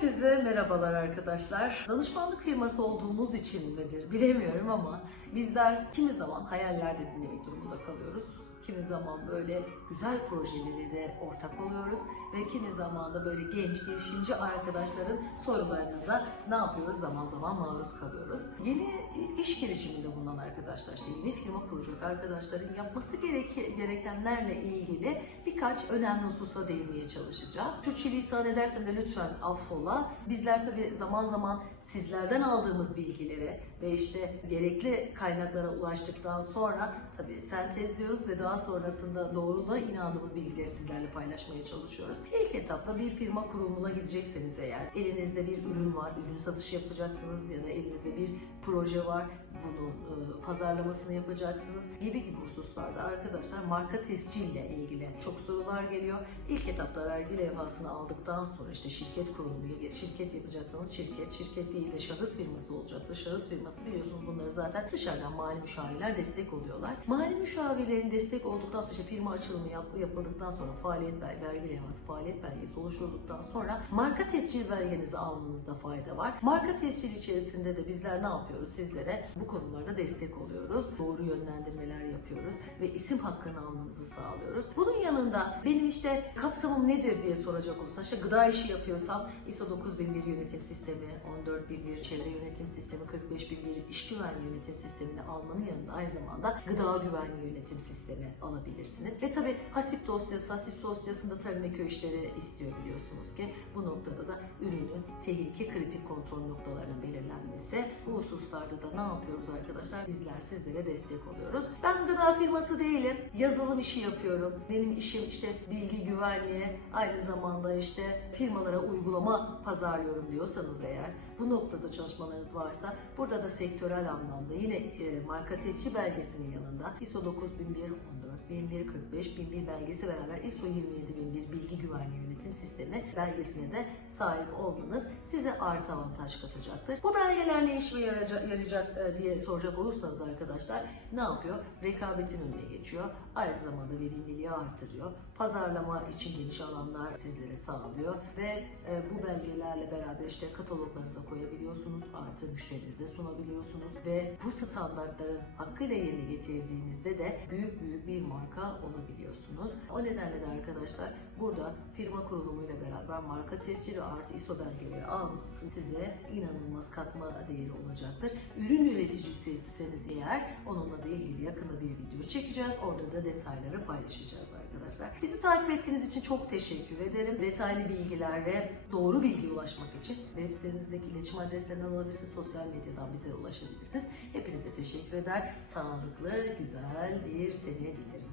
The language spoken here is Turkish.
Herkese merhabalar arkadaşlar. Danışmanlık firması olduğumuz için midir bilemiyorum ama bizler kimi zaman hayallerde dinlemek durumunda kalıyoruz. Kimi zaman böyle güzel projeleri de ortak oluyoruz ve kimi zaman da böyle genç girişimci arkadaşların sorularına da ne yapıyoruz zaman zaman maruz kalıyoruz. Yeni iş girişiminde bulunan arkadaşlar, yeni firma kuracak arkadaşların yapması gereke- gerekenlerle ilgili birkaç önemli hususa değinmeye çalışacağım. Türkçe lisan edersem de lütfen affola. Bizler tabii zaman zaman sizlerden aldığımız bilgilere ve işte gerekli kaynaklara ulaştıktan sonra tabii sentezliyoruz ve daha sonrasında doğruluğa inandığımız bilgileri sizlerle paylaşmaya çalışıyoruz. İlk etapta bir firma kurulumuna gidecekseniz eğer elinizde bir ürün var, ürün satışı yapacaksınız ya da elinizde bir proje var, bunu e, pazarlamasını yapacaksınız gibi gibi hususlarda arkadaşlar marka tescille ilgili çok sorular geliyor. İlk etapta vergi levhasını aldıktan sonra işte şirket kurulumu, şirket yapacaksanız şirket, şirket değil de şahıs firması olacaksa şahıs firması biliyorsunuz bunları zaten dışarıdan mali müşavirler destek oluyorlar. Mali müşavirlerin destek olduktan sonra işte firma açılımı yap, yapıldıktan sonra faaliyet vergi levhası, faaliyet belgesi oluşturduktan sonra marka tescil belgenizi almanızda fayda var. Marka tescil içerisinde de bizler ne yapıyoruz sizlere? Bu konularda destek oluyoruz. Doğru yönlendirmeler yapıyoruz ve isim hakkını almanızı sağlıyoruz. Bunun yanında benim işte kapsamım nedir diye soracak olursan işte gıda işi yapıyorsam ISO 9001 yönetim sistemi, 14001 çevre yönetim sistemi, 45001 iş güvenliği yönetim sistemini almanın yanında aynı zamanda gıda güvenliği yönetim sistemi alabilirsiniz. Ve tabi hasip dosyası, hasip dosyasında tarım ve köy işleri istiyor biliyorsunuz ki bu noktada da ürünün tehlike kritik kontrol noktalarının belirlenmesi. Bu hususlarda da ne yapıyoruz arkadaşlar? Bizler sizlere destek oluyoruz. Ben firması değilim. Yazılım işi yapıyorum. Benim işim işte bilgi güvenliği, aynı zamanda işte firmalara uygulama pazarlıyorum diyorsanız eğer bu noktada çalışmalarınız varsa burada da sektörel anlamda yine e, marka tescil belgesinin yanında ISO 9001, 14, 1001, 45, 1001 belgesi beraber ISO 27001 bilgi güvenliği yönetim sistemi belgesine de sahip olmanız size artı avantaj katacaktır. Bu belgeler ne işime yarayacak, yarayacak e, diye soracak olursanız arkadaşlar ne yapıyor? Rekabetin önüne geçiyor. Aynı zamanda verimliliği artırıyor. Pazarlama için geniş alanlar sizlere sağlıyor ve e, bu belgelerle beraber işte kataloglarınıza koyabiliyorsunuz. Artı müşterinize sunabiliyorsunuz ve bu standartların hakkıyla yerine getirdiğinizde de büyük büyük bir marka olabiliyorsunuz. O nedenle de arkadaşlar burada firma kurulumuyla beraber marka tescili artı ISO belgeleri alması size inanılmaz katma değeri olacaktır. Ürün üreticisiyseniz eğer onunla da ilgili yakında bir video çekeceğiz. Orada da detayları paylaşacağız arkadaşlar. Bizi takip ettiğiniz için çok teşekkür ederim. Detaylı bilgiler ve doğru bilgiye ulaşmak için web sitemizdeki iletişim adreslerinden alabilirsiniz. Sosyal medyadan bize ulaşabilirsiniz. Hepinize teşekkür eder. Sağlıklı, güzel bir sene dilerim.